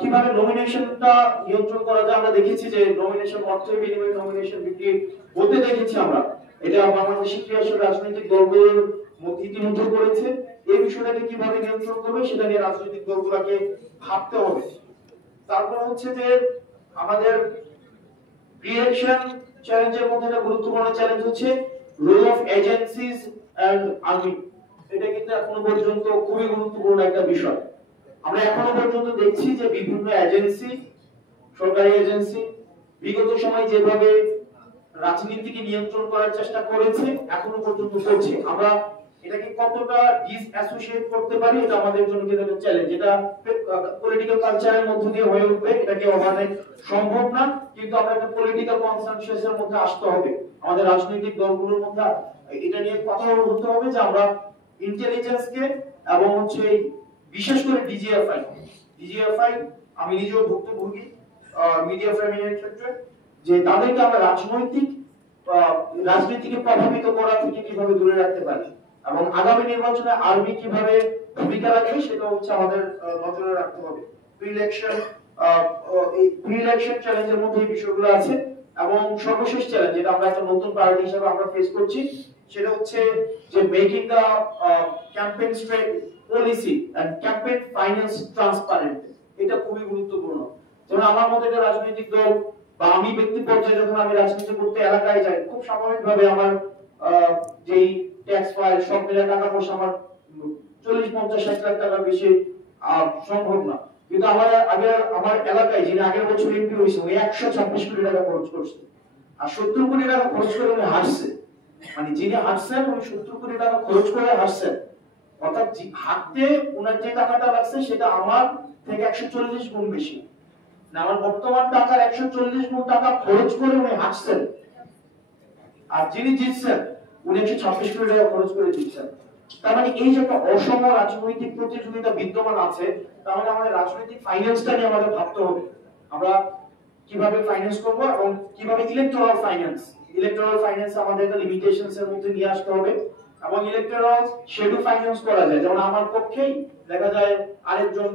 কিভাবে নমিনেশনটা নিয়ন্ত্রণ করা যায় আমরা দেখেছি যে নমিনেশন অর্থের বিনিময়ে নমিনেশন বিক্রি হতে দেখেছি আমরা। এটা বাংলাদেশের ক্রিয়াশীল রাজনৈতিক দলগুলোর মধ্যে ইতিমধ্যে করেছে। এই বিষয়টাকে কিভাবে নিয়ন্ত্রণ করবে সেটা নিয়ে রাজনৈতিক দলগুলোকে ভাবতে হবে। তারপর হচ্ছে যে আমাদের প্রি-ইলেকশন চ্যালেঞ্জের মধ্যে একটা গুরুত্বপূর্ণ চ্যালেঞ্জ হচ্ছে role of agencies and army. এটা কিন্তু এখনো পর্যন্ত খুবই গুরুত্বপূর্ণ একটা বিষয়। আমরা এখনো পর্যন্ত দেখছি যে বিভিন্ন এজেন্সি, সরকারি এজেন্সি বিগত সময় যেভাবে রাজনীতিকে নিয়ন্ত্রণ করার চেষ্টা করেছে এখনো পর্যন্ত করছে। আমরা এটাকে কতটা ডিসঅ্যাসোসিয়েট করতে পারি এটা আমাদের জন্য কিন্তু একটা চ্যালেঞ্জ। এটা পলিটিক্যাল কালচারের মধ্যে দিয়ে হয়ে উঠবে, এটাকে ওভারনাইট সম্ভব না, কিন্তু আমরা একটা পলিটিক্যাল কনসেনসাসের মধ্যে আসতে হবে। আমাদের রাজনৈতিক দলগুলোর মধ্যে এটা নিয়ে কথা বলতে হবে যে আমরা ইন্টেলিজেন্সকে এবং হচ্ছে বিশেষ করে ডিজিএফআই আমি নিজেও ভুক্তভোগী মিডিয়া ফ্রেমিং এর ক্ষেত্রে, যে তাদেরকে আমরা রাজনীতিকে প্রভাবিত করা থেকে কিভাবে দূরে রাখতে পারি এবং আগামী নির্বাচনে আর্মি কিভাবে ভূমিকা রাখে সেটা হচ্ছে আমাদের নজরে রাখতে হবে। প্রি-ইলেকশন চ্যালেঞ্জের মধ্যে এই বিষয়গুলো আছে। এবং সর্বশেষ চ্যালেঞ্জ যেটা আমরা একটা নতুন পার্টি হিসেবে আমরা ফেস করছি সেটা হচ্ছে যে making the campaign policy and campaign finance transparent. এটা খুবই গুরুত্বপূর্ণ। যেমন আমার মতে একটা রাজনৈতিক দল বা আমি ব্যক্তি পর্যায়ে যখন আমি রাজনীতি করতে এলাকায় যাই, খুব স্বাভাবিকভাবে আমার যেই ট্যাক্স ফাইল সব মিলে টাকা পয়সা আমার 40-50-60 লাখ টাকা বেশি সম্ভব না, কিন্তু আমার এলাকায় যিনি আগের বছর এমপি হয়েছে উনি 126 কোটি টাকা খরচ করছে, আর 70 কোটি টাকা খরচ করে উনি হারছে। মানে যিনি হারছেন উনি 70 কোটি টাকা খরচ করে হারছেন, অর্থাৎ হারতে ওনার যে টাকাটা লাগছে সেটা আমার থেকে 140 গুণ বেশি। না, আমার বর্তমান টাকার 140 গুণ টাকা খরচ করে উনি হারছেন, আর যিনি জিতছেন উনি 126 কোটি টাকা খরচ করে জিতছেন। তার মানে এই যে একটা অসম রাজনৈতিক প্রতিযোগিতা বিদ্যমান আছে, তার মানে আমাদের রাজনৈতিক ফাইন্যান্সটা নিয়ে আমাদের ভাবতে হবে। আমরা কিভাবে ফাইন্যান্স করব এবং কিভাবে ইলেকটোরাল ফাইন্যান্স আমাদের একটা লিমিটেশনস এর মধ্যে নিয়ে আসতে হবে এবং ইলেকটোরাল শেডো ফাইন্যান্স করা যায়। যেমন আমার পক্ষেই দেখা যায় আরেকজন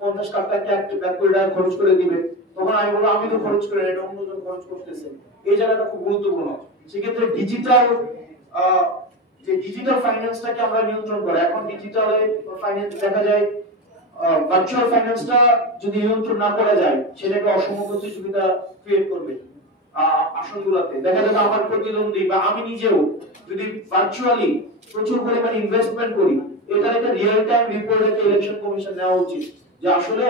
50 লাখ টাকা খরচ করে দিবে, তখন আমি বলবো আমি তো খরচ করে এটা অন্যজন খরচ করতেছে। এই জায়গাটা খুব গুরুত্বপূর্ণ। সেক্ষেত্রে ডিজিটাল ফাইন্যান্সটাকে আমরা নিয়ন্ত্রণ করি। এখন ডিজিটালে ফাইন্যান্স দেখা যায় ভার্চুয়াল ফাইন্যান্সটা যদি নিয়ন্ত্রণ না করা যায় সেটা একটা অসম প্রতিযোগিতা ক্রিয়েট করবে। আসনগুলোতে দেখা যাবে আমার প্রতিদ্বন্দ্বী বা আমি নিজেও যদি ভার্চুয়ালি প্রচুর পরিমাণে ইনভেস্টমেন্ট করি, এটার একটা রিয়েল টাইম রিপোর্ট একটা ইলেকশন কমিশন নেওয়া উচিত যে আসলে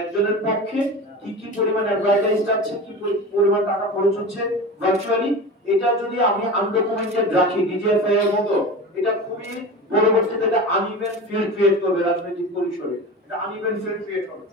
একজনের পক্ষে কি কি পরিমাণ অ্যাডভার্টাইজ যাচ্ছে, কি পরিমাণ টাকা খরচ হচ্ছে ভার্চুয়ালি। এটা যদি আমি আনডকুমেন্টেড রাখি ডিজিএফআই এর মতো, এটা খুবই পরবর্তীতে একটা আনইভেন ফিল্ড ক্রিয়েট করবে রাজনৈতিক পরিসরে, এটা আনইভেন ফিল্ড ক্রিয়েট হবে।